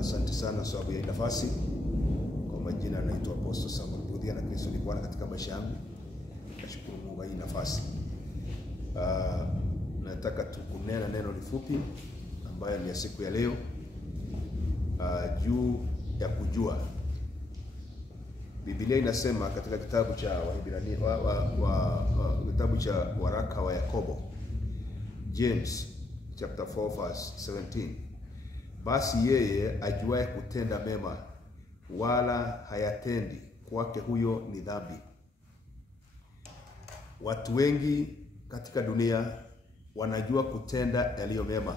Asante sana sababu ya nafasi. Kwa majina naitwa Apostle Samuel Budhia na Kristo ni Bwana katika maisha yangu. Nashukuru Mungu kwa hii nafasi. Nataka tukunena neno lifupi ambayo ni ya siku ya leo juu ya kujua. Biblia inasema katika kitabu cha Waebrania kitabu cha waraka wa Yakobo, James chapter 4 verse 17. Basi yeye ajuaye kutenda mema wala hayatendi, kwake huyo ni dhambi. Watu wengi katika dunia wanajua kutenda yaliyo mema.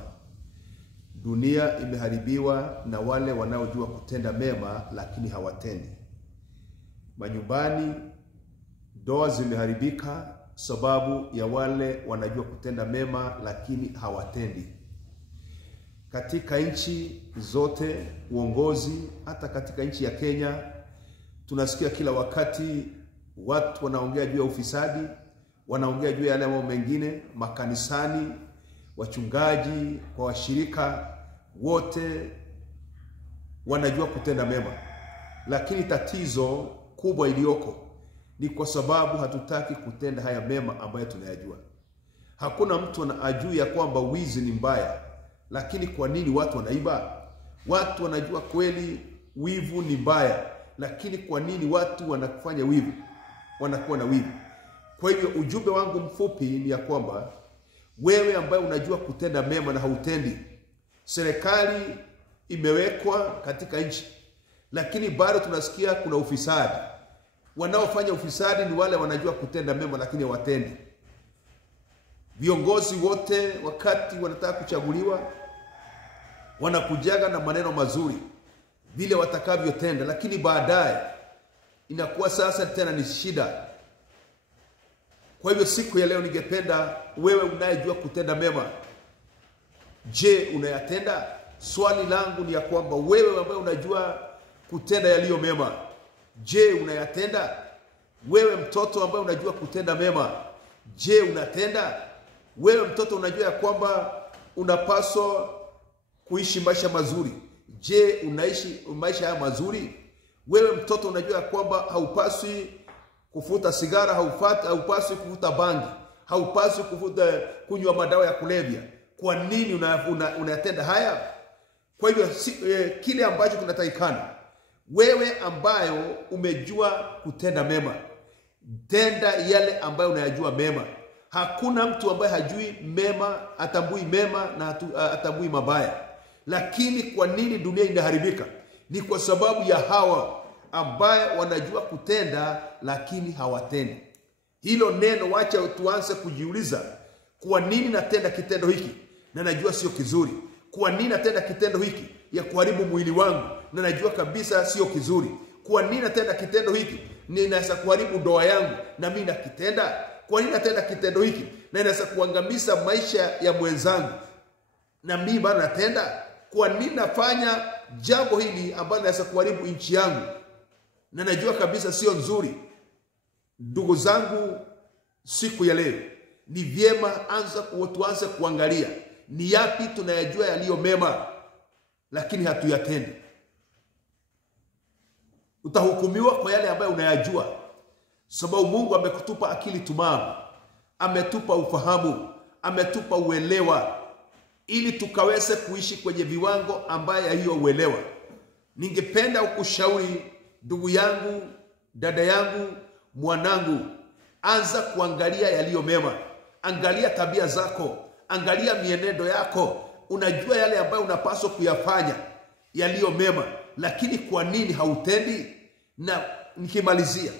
Dunia imeharibiwa na wale wanaojua kutenda mema lakini hawatendi. Manyumbani ndoa zimeharibika sababu ya wale wanajua kutenda mema lakini hawatendi. Katika nchi zote uongozi, hata katika nchi ya Kenya, tunasikia kila wakati watu wanaongea juu ya ufisadi, wanaongea juu ya yale mambo mengine. Makanisani, wachungaji, kwa washirika wote wanajua kutenda mema, lakini tatizo kubwa iliyoko ni kwa sababu hatutaki kutenda haya mema ambayo tunayajua. Hakuna mtu anajua ya kwamba wizi ni mbaya, lakini kwa nini watu wanaiba? Watu wanajua kweli wivu ni mbaya, lakini kwa nini watu wanafanya wivu? Wanakuwa na wivu. Kwa hivyo ujumbe wangu mfupi ni ya kwamba wewe ambaye unajua kutenda mema na hautendi, serikali imewekwa katika nchi, lakini bado tunasikia kuna ufisadi. Wanaofanya ufisadi ni wale wanajua kutenda mema lakini hawatendi. Viongozi wote wakati wanataka kuchaguliwa wanakujaga na maneno mazuri vile watakavyotenda, lakini baadaye inakuwa sasa tena ni shida. Kwa hivyo siku ya leo ningependa wewe unayejua kutenda mema, je, unayatenda? Swali langu ni ya kwamba wewe ambaye unajua kutenda yaliyo mema, je, unayatenda? Wewe mtoto ambaye unajua kutenda mema, je, unatenda? Wewe mtoto unajua ya kwamba unapaswa kuishi maisha mazuri, je, unaishi maisha haya mazuri? Wewe mtoto unajua ya kwamba haupaswi kufuta sigara, haupaswi kufuta bangi, haupaswi kunywa madawa ya kulevya. Kwa nini unayatenda haya? Kwa hivyo kile ambacho kinatakikana, wewe ambayo umejua kutenda mema, tenda yale ambayo unayajua mema. Hakuna mtu ambaye hajui mema, atambui mema na atambui mabaya. Lakini kwa nini dunia inaharibika? Ni kwa sababu ya hawa ambaye wanajua kutenda lakini hawatendi. Hilo neno wacha tuanze kujiuliza, kwa nini natenda kitendo hiki na najua sio kizuri? Kwa nini natenda kitendo hiki ya kuharibu mwili wangu na najua kabisa sio kizuri? Kwa nini natenda kitendo hiki ninaweza kuharibu ndoa yangu na mimi nakitenda? Kwa nini natenda kitendo hiki na inaweza kuangamiza maisha ya mwenzangu na mimi bado natenda? Kwa nini nafanya jambo hili ambalo linaweza kuharibu nchi yangu na najua kabisa sio nzuri? Ndugu zangu, siku ya leo ni vyema tuanze kuangalia ni yapi tunayajua yaliyo mema lakini hatuyatendi. Utahukumiwa kwa yale ambayo unayajua, sababu Mungu amekutupa akili timamu, ametupa ufahamu, ametupa uelewa ili tukaweze kuishi kwenye viwango ambayo hiyo uelewa. Ningependa ukushauri ndugu yangu, dada yangu, mwanangu, anza kuangalia yaliyo mema. Angalia tabia zako, angalia mienendo yako. Unajua yale ambayo unapaswa kuyafanya yaliyo mema, lakini kwa nini hautendi? Na nikimalizia,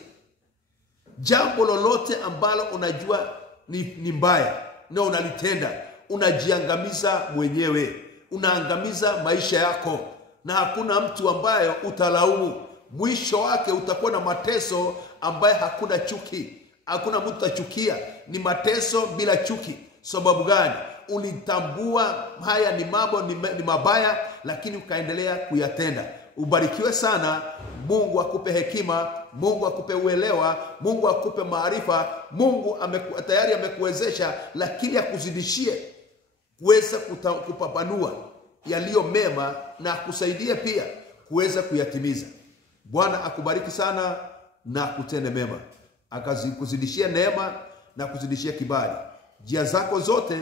jambo lolote ambalo unajua ni mbaya na unalitenda, unajiangamiza mwenyewe, unaangamiza maisha yako, na hakuna mtu ambaye utalaumu. Mwisho wake utakuwa na mateso ambaye hakuna chuki. Hakuna mtu atachukia, ni mateso bila chuki. Sababu gani? Ulitambua haya ni mambo ni mabaya, lakini ukaendelea kuyatenda. Ubarikiwe sana. Mungu akupe hekima, Mungu akupe uelewa, Mungu akupe maarifa. Mungu tayari amekuwezesha, lakini akuzidishie kuweza kupambanua yaliyo mema na akusaidie pia kuweza kuyatimiza. Bwana akubariki sana na kutende mema, akazikuzidishia neema na kuzidishia kibali. Njia zako zote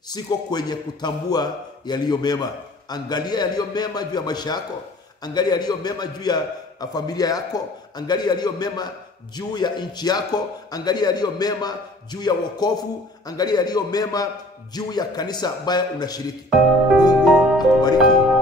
siko kwenye kutambua yaliyo mema. Angalia yaliyo mema juu ya maisha yako, angalia yaliyo mema juu ya familia yako, angalia yaliyo mema juu ya nchi yako, angalia yaliyo mema juu ya wokovu, angalia yaliyo mema juu ya kanisa ambayo unashiriki. Mungu akubariki.